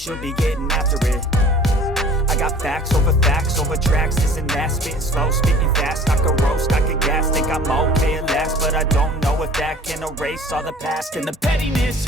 should be getting after it. I got facts over tracks, this and that. Spitting slow, spitting fast, I could roast, I could gas. Think I'm okay at last, but I don't know if that can erase all the past and the pettiness.